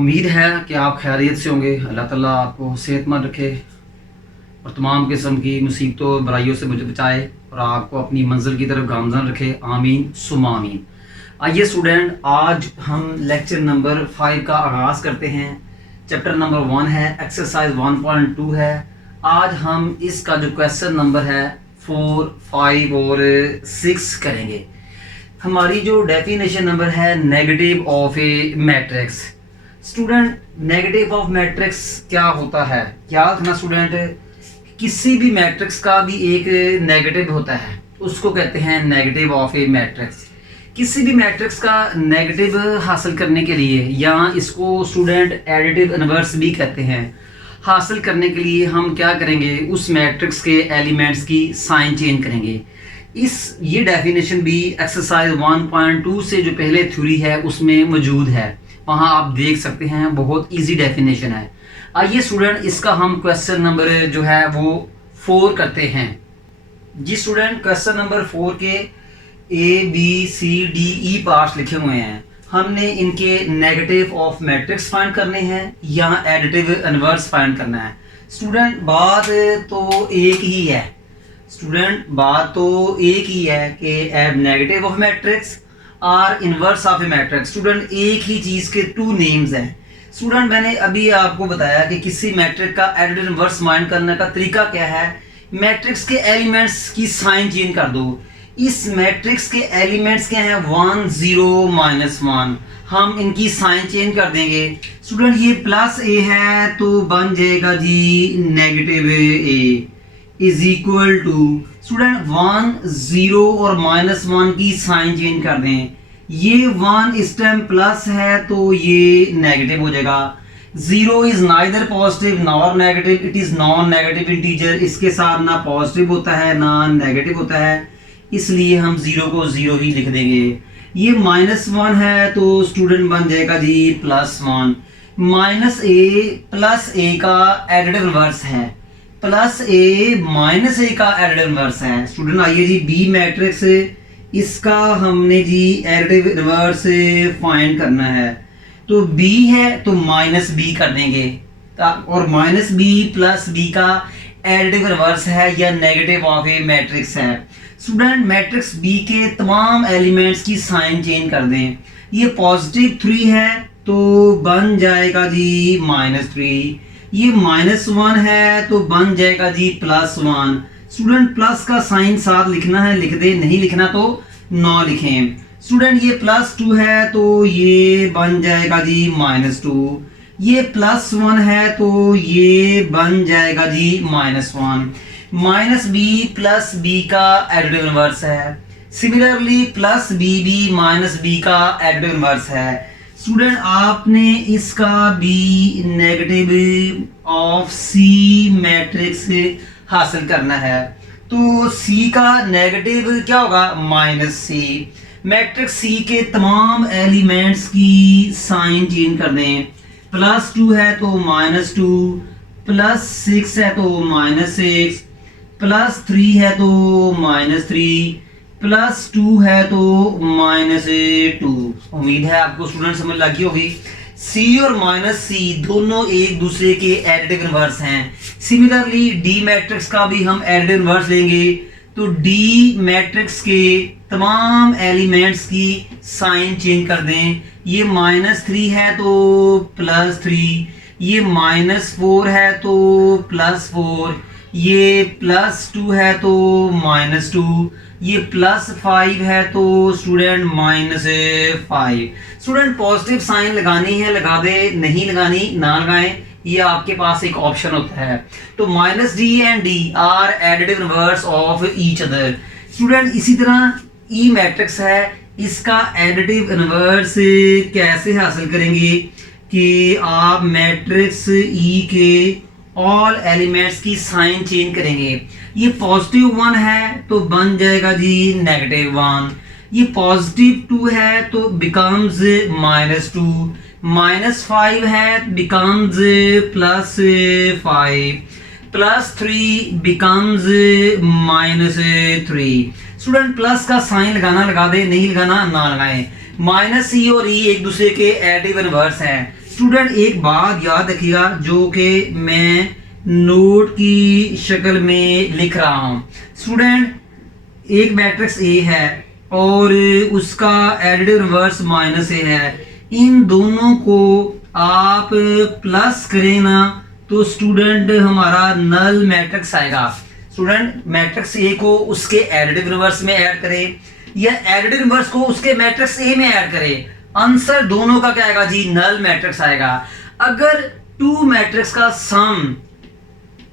उम्मीद है कि आप खैरियत से होंगे। अल्लाह ताला आपको सेहतमंद रखे और तमाम किस्म की मुसीबतों बुराइयों से मुझे बचाए और आपको अपनी मंजिल की तरफ गामज़न रखे। आमीन सुम्मा आमीन। आइए स्टूडेंट, आज हम लेक्चर नंबर 5 का आगाज़ करते हैं। चैप्टर नंबर 1 है, एक्सरसाइज 1.2 है। आज हम इसका जो क्वेश्चन नंबर है 4, 5 और 6 करेंगे। हमारी जो डेफिनेशन नंबर है negative of A matrix. Student, negative of matrix क्या होता है? याद रखना स्टूडेंट, किसी भी मैट्रिक्स का भी एक नेगेटिव होता है, उसको कहते हैं नेगेटिव ऑफ ए मैट्रिक्स। किसी भी मैट्रिक्स का नेगेटिव हासिल करने के लिए, या इसको स्टूडेंट एडिटिव इनवर्स भी कहते हैं, हासिल करने के लिए हम क्या करेंगे? उस मैट्रिक्स के एलिमेंट्स की साइन चेंज करेंगे। ये डेफिनेशन भी एक्सरसाइज 1.2 से जो पहले थ्योरी है उसमें मौजूद है, वहाँ आप देख सकते हैं। बहुत इजी डेफिनेशन है। आइए स्टूडेंट, इसका हम क्वेश्चन नंबर जो है वो 4 करते हैं। जी स्टूडेंट, क्वेश्चन नंबर 4 के ABCDE पार्ट्स लिखे हुए हैं। हमने इनके नेगेटिव ऑफ मैट्रिक्स फाइंड करने हैं या एडिटिव इनवर्स फाइंड करना है। स्टूडेंट, बात तो एक ही है। बात तो एक ही है कि एड नेगेटिव ऑफ मैट्रिक्स और inverse of A matrix. Student, एक ही चीज के 2 नेम्स हैं। स्टूडेंट, मैंने अभी आपको बताया कि किसी मैट्रिक्स का एडिटिव इनवर्स फाइंड करने का तरीका क्या है। मैट्रिक्स के एलिमेंट्स की साइन चेंज कर दो। इस मैट्रिक्स के एलिमेंट्स क्या हैं? 1 0 -1। हम इनकी साइन चेंज कर देंगे। स्टूडेंट, ये प्लस ए है तो बन जाएगा जी negative A is equal to, student 1 0 और -1 की साइन चेंज कर दें। ये 1 इस टाइम प्लस है तो ये नेगेटिव हो जाएगा। 0 is neither positive nor negative, it is non negative integer. इसके साथ ना पॉजिटिव होता है ना नेगेटिव होता है, इसलिए हम 0 को 0 ही लिख देंगे। ये -1 है तो स्टूडेंट बन जाएगा जी +1। -a का एडिटिव इनवर्स है, -a का एडिटिव इनवर्स है। स्टूडेंट, आइए जी बी मैट्रिक्स, इसका हमने जी एडिटिव इनवर्स फाइंड करना है। तो b है तो -b कर देंगे, और -b + b का एडिटिव इनवर्स है या नेगेटिव ऑफ ए मैट्रिक्स है। स्टूडेंट, मैट्रिक्स b के तमाम एलिमेंट्स की साइन चेंज कर दें। ये +3 है तो बन जाएगा जी -3। ये -1 है तो बन जाएगा जी +1। स्टूडेंट, प्लस का साइन साथ लिखना है, लिख दे, नहीं लिखना तो ना लिखें। स्टूडेंट, ये +2 है तो ये बन जाएगा जी -2। ये +1 है तो ये बन जाएगा जी -1। -b + b का एडिटिव इनवर्स है। सिमिलरली +b भी -b का एडिटिव इनवर्स है। स्टूडेंट, आपने इसका भी नेगेटिव ऑफ C मैट्रिक्स हासिल करना है। तो C का नेगेटिव क्या होगा? -C। मैट्रिक्स C के तमाम एलिमेंट्स की साइन चेंज कर दें। +2 है तो -2, +6 है तो -6, +3 है तो -3, +2 है तो -2। उम्मीद है आपको स्टूडेंट समझ लगी होगी। C और -C दोनों एक दूसरे के एडिटिव इनवर्स हैं। सिमिलरली D मैट्रिक्स का भी हम एडिटिव इनवर्स लेंगे। तो D मैट्रिक्स के तमाम एलिमेंट्स की साइन चेंज कर दें। ये -3 है तो +3, ये -4 है तो +4, ये +2 है तो -2, ये +5 है तो स्टूडेंट -5। स्टूडेंट, पॉजिटिव साइन लगानी है लगा दे, नहीं लगानी ना लगाएं, ये आपके पास एक ऑप्शन होता है। तो -d and d are additive inverse of each other. Student, इसी तरह E मैट्रिक्स है, इसका एडिटिव इनवर्स कैसे हासिल करेंगे कि आप मैट्रिक्स E के ऑल एलिमेंट्स की साइन चेंज करेंगे। ये +1 है तो बन जाएगा जी -1। ये +2 है तो बिकम्स -2, -5 है बिकम्स +5, +3 बिकम्स -3। स्टूडेंट, प्लस का साइन लगाना लगा दे, नहीं लगाना ना लगाएं। -C और E एक दूसरे के एडिटिव इनवर्स हैं। स्टूडेंट एक बात याद रखिएगा जो कि मैं नोट की शक्ल में लिख रहा हूं। स्टूडेंट एक मैट्रिक्स ए है और उसका एडिटिव रिवर्स माइनस ए है, इन दोनों को आप प्लस करें ना तो स्टूडेंट हमारा नल मैट्रिक्स आएगा। स्टूडेंट मैट्रिक्स ए को उसके एडिटिव रिवर्स में ऐड करें या एडिटिव रिवर्स को उसके मैट्रिक्स ए में ऐड करें, आंसर दोनों का क्या आएगा जी, नल मैट्रिक्स आएगा। अगर टू मैट्रिक्स का सम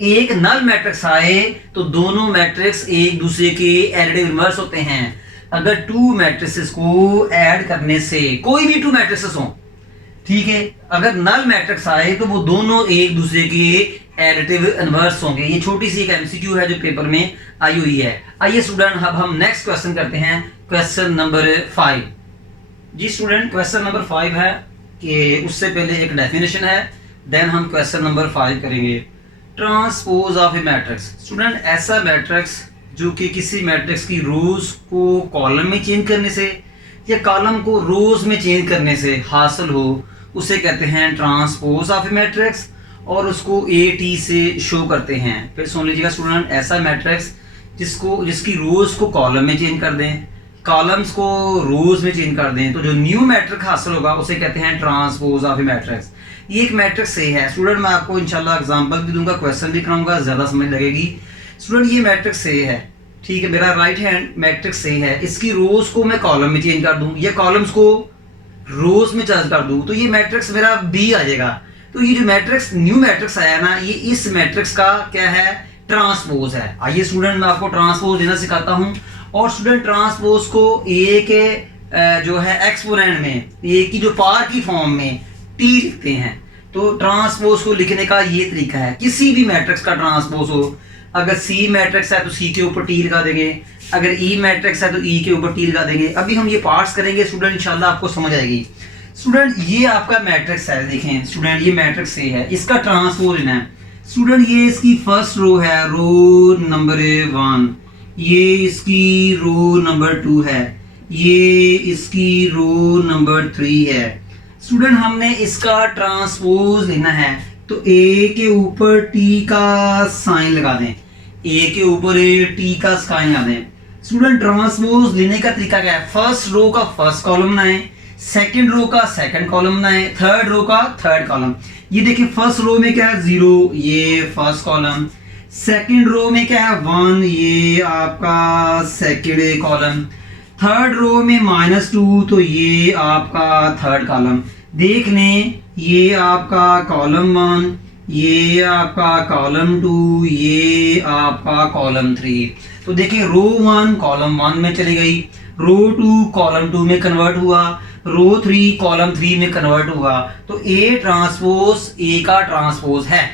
एक नल मैट्रिक्स आए तो दोनों मैट्रिक्स एक दूसरे के एडिटिव रिवर्स होते हैं। अगर टू मैट्रिसेस को ऐड करने से, कोई भी टू मैट्रिसेस हो, ठीक है, अगर नल मैट्रिक्स आए तो वो दोनों एक दूसरे के एडिटिव इनवर्स होंगे। ये छोटी सी एक एमसीक्यू है जो पेपर में आई हुई है। आइए स्टूडेंट अब हम नेक्स्ट क्वेश्चन करते हैं, क्वेश्चन नंबर 5। जी स्टूडेंट क्वेश्चन नंबर 5 है कि उससे पहले एक डेफिनेशन है, देन हम क्वेश्चन नंबर 5 करेंगे। Transpose of A matrix. Student ऐसा मैट्रिक्स जो कि किसी मैट्रिक्स की रोज को कॉलम में चेंज करने से या कॉलम को रोज में चेंज करने से हासिल हो, उसे कहते हैं ट्रांसपोज ऑफ ए मैट्रिक्स और उसको ए से शो करते हैं। फिर सुन लीजिएगा स्टूडेंट, ऐसा मैट्रिक्स जिसकी रोज को कॉलम में चेंज कर दें, कॉलम्स को रोज में चेंज कर दें, तो जो न्यू मैट्रिक्स हासिल होगा उसे कहते हैं ट्रांसपोज ऑफ ए मैट्रिक्स। ये एक मैट्रिक्स से है स्टूडेंट, मैं आपको इंशाल्लाह एग्जांपल भी दूंगा, क्वेश्चन भी कराऊंगा, ज्यादा समझ लगेगी। स्टूडेंट ये मैट्रिक्स से है, ठीक है, मेरा राइट हैंड मैट्रिक्स से है, इसकी रोज को मैं कॉलम में चेंज कर दूं या कॉलम्स को रोज में चेंज कर दूं तो ये मैट्रिक्स मेरा बी आ जाएगा। तो ये जो मैट्रिक्स न्यू मैट्रिक्स आया ना, ये इस मैट्रिक्स का क्या है, ट्रांसपोज है। आइए स्टूडेंट मैं आपको ट्रांसपोज देना सिखाता हूं। और स्टूडेंट ट्रांसपोज को ए के जो है एक्सपोनेंट में, ए की जो पावर की फॉर्म में टी लिखते हैं। तो ट्रांसपोज को लिखने का ये तरीका है, किसी भी मैट्रिक्स का ट्रांसपोज हो, अगर सी मैट्रिक्स है तो सी के ऊपर टी लगा देंगे, अगर ई मैट्रिक्स है तो ई के ऊपर टी लगा देंगे। अभी हम ये पार्ट्स करेंगे स्टूडेंट, इंशाल्लाह आपको समझ आएगी। स्टूडेंट ये आपका मैट्रिक्स है, देखें स्टूडेंट ये मैट्रिक्स से है, इसका ट्रांसपोज लेना है। स्टूडेंट ये इसकी फर्स्ट रो है, रो नंबर 1, ये इसकी रो नंबर 2 है, ये इसकी रो नंबर 3 है। स्टूडेंट हमने इसका ट्रांसपोज लेना है तो ए के ऊपर टी का साइन लगा दें, ए के ऊपर टी का साइन लगा दें। स्टूडेंट ट्रांसपोज लेने का तरीका क्या है, फर्स्ट रो का फर्स्ट कॉलम बनाएं, सेकंड रो का सेकंड कॉलम बनाएं, थर्ड रो का थर्ड कॉलम। ये देखिए फर्स्ट रो में क्या है 0, ये फर्स्ट कॉलम, सेकंड रो में क्या है 1, ये आपका सेकंड कॉलम, थर्ड रो में -2 तो ये आपका थर्ड कॉलम। देख लें ये आपका कॉलम 1, ये आपका कॉलम 2, ये आपका कॉलम 3। तो देखिए रो 1 कॉलम 1 में चली गई, रो 2 कॉलम 2 में कन्वर्ट हुआ, रो 3 कॉलम 3 में कन्वर्ट हुआ। तो ए ट्रांसपोज ए का ट्रांसपोज है,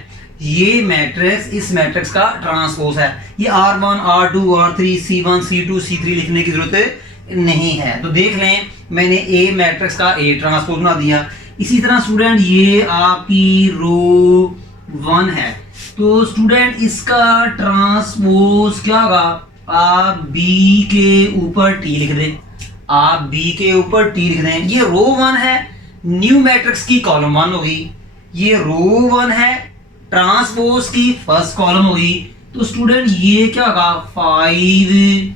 ये मैट्रिक्स इस मैट्रिक्स का ट्रांसपोज है। ये R1 R2 R3 C1 C2 C3 लिखने की जरूरत नहीं है। तो देख लें मैंने ए मैट्रिक्स का ए ट्रांसपोज बना दिया। इसी तरह स्टूडेंट ये आपकी रो 1 है, तो स्टूडेंट इसका ट्रांसपोज क्या होगा, आप बी के ऊपर टी लिख दें, आप बी के ऊपर टी लिख दें। ये रो 1 है, न्यू मैट्रिक्स की कॉलम 1 होगी, ये रो 1 है, ट्रांसपोज की फर्स्ट कॉलम होगी। तो स्टूडेंट ये क्या होगा 5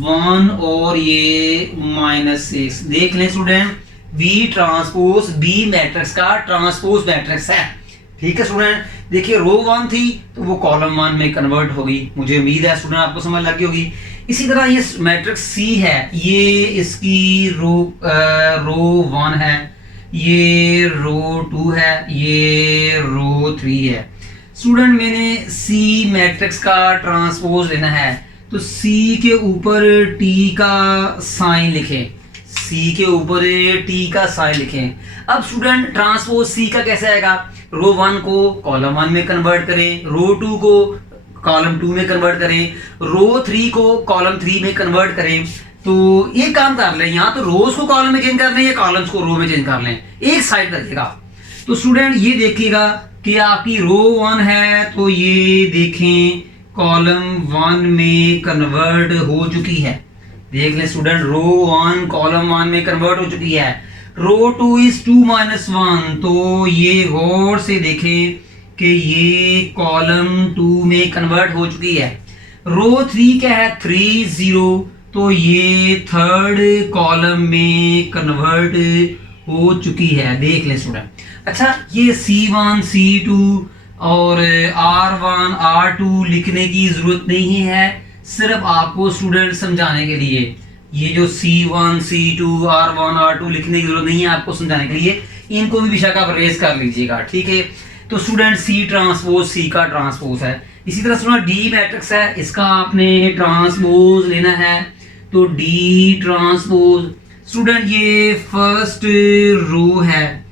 1 और ये -6। देख लें student B transpose B matrix का ट्रांसपोज मैट्रिक्स है, ठीक है स्टूडेंट। देखिए रो 1 थी तो वो कॉलम 1 में कन्वर्ट होगी, मुझे उम्मीद है स्टूडेंट आपको समझ लगी होगी। इसी तरह ये मैट्रिक्स सी है, ये इसकी रो 1 है, ये रो 2 है, ये रो 3 है। स्टूडेंट मैंने सी मैट्रिक्स का ट्रांसपोज लेना है तो सी के ऊपर टी का साइन लिखें, सी के ऊपर टी का साइन लिखें। अब स्टूडेंट ट्रांसपोज सी का कैसे आएगा, रो 1 को कॉलम 1 में कन्वर्ट करें, रो 2 को कॉलम 2 में कन्वर्ट करें, रो 3 को कॉलम 3 में कन्वर्ट करें। तो एक काम कर लें, यहाँ तो रोज को कॉलम में चेंज कर लें या कॉलम्स को रो में चेंज कर लें, एक साइड करिएगा। तो स्टूडेंट ये देखिएगा कि आपकी रो 1 है तो ये देखें कॉलम 1 में कन्वर्ट हो चुकी है। देख लें स्टूडेंट रो 1 कॉलम 1 में कन्वर्ट हो चुकी है। रो 2 इज 2 माइनस 1, तो ये गौर से देखें कि ये कॉलम 2 में कन्वर्ट हो चुकी है। रो 3 क्या है 3 0, तो ये थर्ड कॉलम में कन्वर्ट हो चुकी है, देख लें स्टूडेंट। अच्छा, ये C1 C2 और R1 R2 लिखने की जरूरत नहीं है, सिर्फ आपको स्टूडेंट समझाने के लिए। ये जो C1 C2 R1 R2 लिखने की जरूरत नहीं है आपको समझाने के लिए, इनको भी विषय का प्रवेश कर लीजिएगा, ठीक है। तो स्टूडेंट C ट्रांसपोज C का ट्रांसपोज है। इसी तरह स्टूडेंट D मैट्रिक्स है, इसका आपने ट्रांसपोज लेना है, तो D ट्रांसपोज स्टूडेंट ये फर्स्ट रो है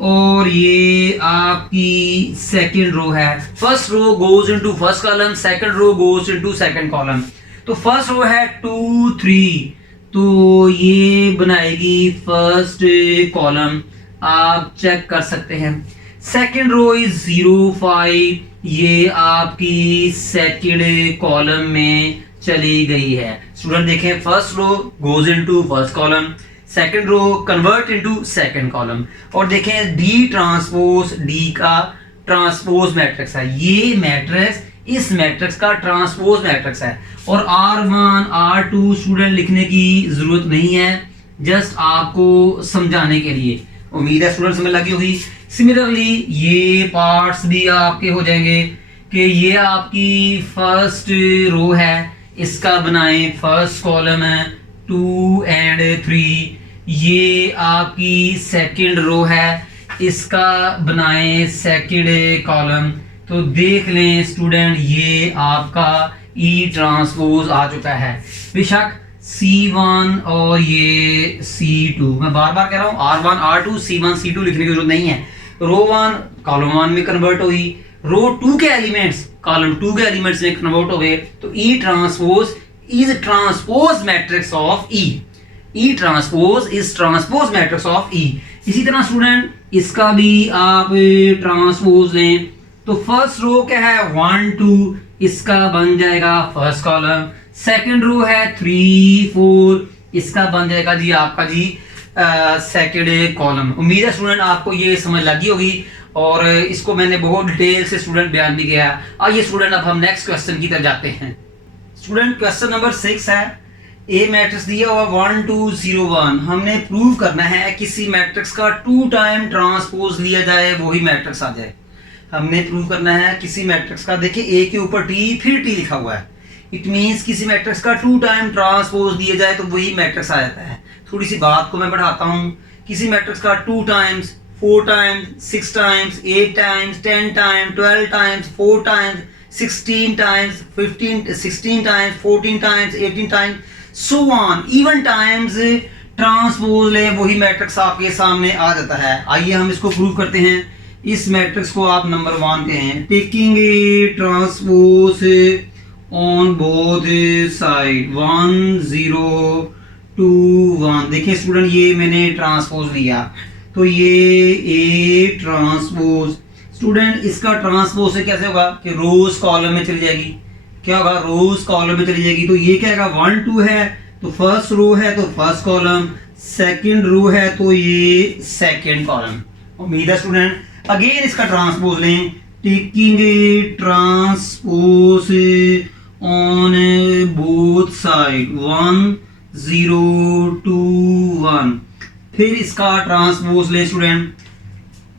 और ये आपकी सेकंड रो है। First row goes into first column, second row goes into second column. तो फर्स्ट रो है 2 3, तो ये बनाएगी फर्स्ट कॉलम, आप चेक कर सकते हैं। सेकंड रो इज 0 5, ये आपकी सेकंड कॉलम में चली गई है। स्टूडेंट देखें, first row goes into first column, second row convert into second column. और देखें डी ट्रांसपोज डी का ट्रांसपोज मैट्रिक्स है, ये मैट्रिक्स इस मैट्रिक्स का ट्रांसपोज मैट्रिक्स है। और R1 R2 स्टूडेंट लिखने की जरूरत नहीं है, जस्ट आपको समझाने के लिए। उम्मीद है स्टूडेंट समझ लगी होगी। सिमिलरली ये पार्ट्स भी आपके हो जाएंगे कि ये आपकी फर्स्ट रो है, इसका बनाएं फर्स्ट कॉलम है 2 and 3, ये आपकी सेकंड रो है, इसका बनाएं सेकंड कॉलम। तो देख लें स्टूडेंट, ये आपका E ट्रांसपोज आ चुका है। बेशक C1 और ये C2, मैं बार बार कह रहा हूँ R1 R2 C1 C2 लिखने की जरूरत नहीं है। रो 1 कॉलम 1 में कन्वर्ट हुई, रो 2 के एलिमेंट्स कॉलम 2 के एलिमेंट्स में कन्वर्ट हो गए, तो E transpose is transpose matrix of E। E transpose is transpose matrix of E। इसी तरह स्टूडेंट इसका भी आप ट्रांसपोज लें, तो फर्स्ट रो क्या है 1 2, इसका बन जाएगा फर्स्ट कॉलम। सेकंड रो है 3 4, इसका बन जाएगा जी आपका जी सेकंड कॉलम। उम्मीद है स्टूडेंट आपको ये समझ लगी होगी और इसको मैंने बहुत डिटेल से स्टूडेंट बयान भी किया। आइए स्टूडेंट अब हम नेक्स्ट क्वेश्चन की तरफ जाते हैं। स्टूडेंट क्वेश्चन नंबर 6 है, ए मैट्रिक्स दिया हुआ 1 2 0 1, हमने प्रूव करना है किसी मैट्रिक्स का 2 टाइम ट्रांसपोज लिया जाए वही मैट्रिक्स आ जाए। हमने प्रूव करना है किसी मैट्रिक्स का, देखिए ए के ऊपर टी फिर टी लिखा हुआ है, इट मींस किसी मैट्रिक्स का 2 टाइम ट्रांसपोज दिया जाए तो वही मैट्रिक्स आ जाता है। थोड़ी सी बात को मैं बढ़ाता हूँ, किसी मैट्रिक्स का 2 times 4 times 6 times 8 times 10 times 12 times 4 times 16 times 15 16 times 14 times 18 times so on even times transpose ले वही मैट्रिक्स आपके सामने आ जाता है। आइए हम इसको प्रूव करते हैं। इस मैट्रिक्स को आप नंबर 1 कहें, taking A transpose on both side 1 0 2 1। देखिए स्टूडेंट ये मैंने ट्रांसपोज लिया, तो ये ए ट्रांसपोज स्टूडेंट इसका ट्रांसपोज से कैसे होगा कि रोज कॉलम में चली जाएगी। क्या होगा, रोज कॉलम में चली जाएगी, तो ये क्या है 1 2 है तो फर्स्ट रो है तो फर्स्ट कॉलम, सेकंड रो है तो ये सेकंड कॉलम। उम्मीद है स्टूडेंट अगेन इसका ट्रांसपोज लें, taking A transpose on both side 1 0 2 1। फिर इसका ट्रांसपोज ले स्टूडेंट,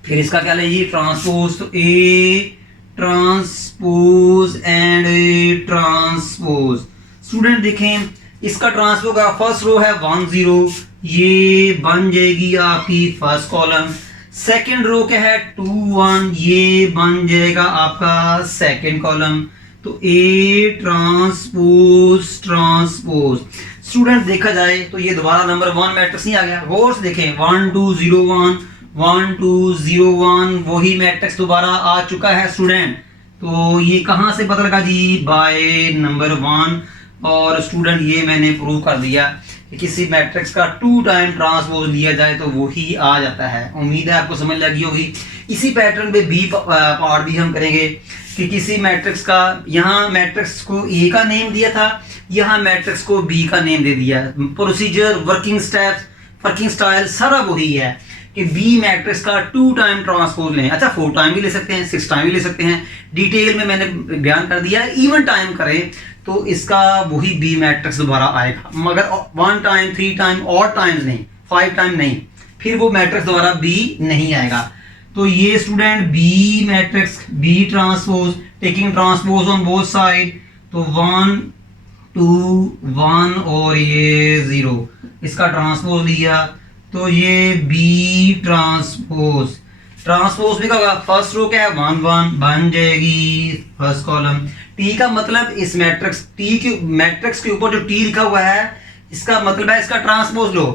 फिर इसका क्या ले ट्रांसपोज, तो A transpose and A transpose. Student देखें इसका ट्रांसपोज का फर्स्ट रो है 1 0, ये बन जाएगी आपकी फर्स्ट कॉलम। सेकंड रो क्या है 2 1, ये बन जाएगा आपका सेकंड कॉलम। तो ए ट्रांसपोज ट्रांसपोज। स्टूडेंट देखा जाए तो ये दोबारा नंबर 1 मैट्रिक्स नहीं आ गया, गौर से देखें 1 2 0 1 1 2 0 1, वही मैट्रिक्स दोबारा आ चुका है स्टूडेंट। तो ये कहाँ से पता लगा जी, बाय नंबर 1। और स्टूडेंट ये मैंने प्रूव कर दिया कि किसी मैट्रिक्स का 2 टाइम ट्रांसपोज लिया जाए तो वही आ जाता है। उम्मीद है आपको समझ लगी होगी। इसी पैटर्न पे बी पार्ट भी हम करेंगे कि किसी मैट्रिक्स का, यहाँ मैट्रिक्स को ए का नेम दिया था, यहाँ मैट्रिक्स को बी का नेम दे दिया। Procedure working steps working style सारा वही है कि बी मैट्रिक्स का 2 टाइम ट्रांसपोज लें। अच्छा 4 टाइम भी ले सकते हैं, 6 टाइम भी ले सकते हैं, डिटेल में मैंने बयान कर दिया। इवन टाइम करें तो इसका वही बी मैट्रिक्स दोबारा आएगा, मगर 1 टाइम, 3 टाइम और टाइम्स नहीं, 5 टाइम नहीं, फिर वो मैट्रिक्स दोबारा बी नहीं आएगा। तो ये student B matrix, B transpose, taking transpose on both side, तो 1 2 1 और ये 0, इसका ट्रांसपोज लिया तो ये बी ट्रांसपोज, ट्रांसपोज भी क्या होगा, फर्स्ट रो क्या है 1 1 बन जाएगी फर्स्ट कॉलम। टी का मतलब इस मैट्रिक्स, टी के मैट्रिक्स के ऊपर जो टी लिखा हुआ है इसका मतलब है इसका ट्रांसपोज लो।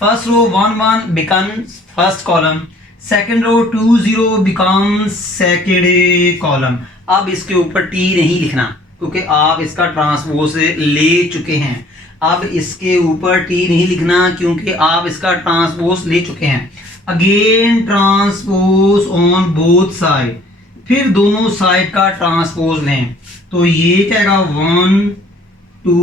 First row 1 1 becomes first column, second row 2 0 becomes second column. अब इसके ऊपर टी नहीं लिखना क्योंकि आप इसका ट्रांसपोज ले चुके हैं। अब इसके ऊपर टी नहीं लिखना क्योंकि आप इसका ट्रांसपोज ले चुके हैं। Again transpose on both side, फिर दोनों साइड का ट्रांसपोज लें तो ये क्या आएगा 1 2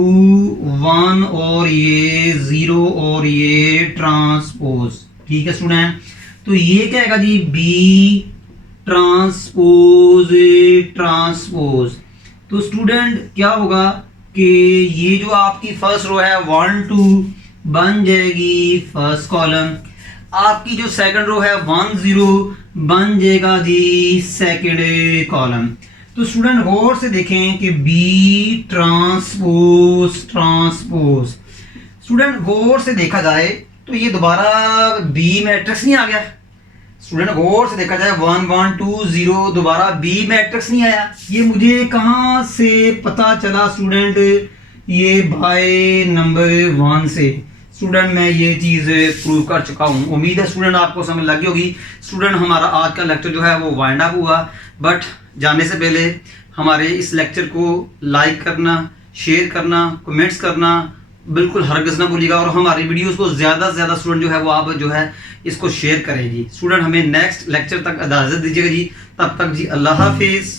1 और ये 0 और ये ट्रांसपोज। ठीक है स्टूडेंट, तो ये क्या आएगा जी बी ट्रांसपोज ट्रांसपोज। तो स्टूडेंट क्या होगा कि ये जो आपकी फर्स्ट रो है 1 2 बन जाएगी फर्स्ट कॉलम, आपकी जो सेकंड रो है 1 0 बन जाएगा जी सेकंड कॉलम। तो स्टूडेंट गौर से देखें कि बी ट्रांसपोज ट्रांसपोज, स्टूडेंट गौर से देखा जाए तो ये दोबारा बी मैट्रिक्स नहीं आ गया। स्टूडेंट गौर से देखा जाए 1 1 2 0 दोबारा बी मैट्रिक्स नहीं आया। ये मुझे कहाँ से पता चला स्टूडेंट, ये बाय नंबर 1 से स्टूडेंट मैं ये चीज़ प्रूव कर चुका हूँ। उम्मीद है स्टूडेंट आपको समझ लगी होगी। स्टूडेंट हमारा आज का लेक्चर जो है वो वाइंड अप हुआ, बट जाने से पहले हमारे इस लेक्चर को लाइक करना, शेयर करना, कमेंट्स करना बिल्कुल हरगिज़ ना भूलिएगा, और हमारी वीडियोस को ज़्यादा से ज़्यादा स्टूडेंट जो है वो आप जो है इसको शेयर करें जी। स्टूडेंट हमें नेक्स्ट लेक्चर तक इजाज़त दीजिएगा जी, तब तक जी अल्लाह हाफिज़।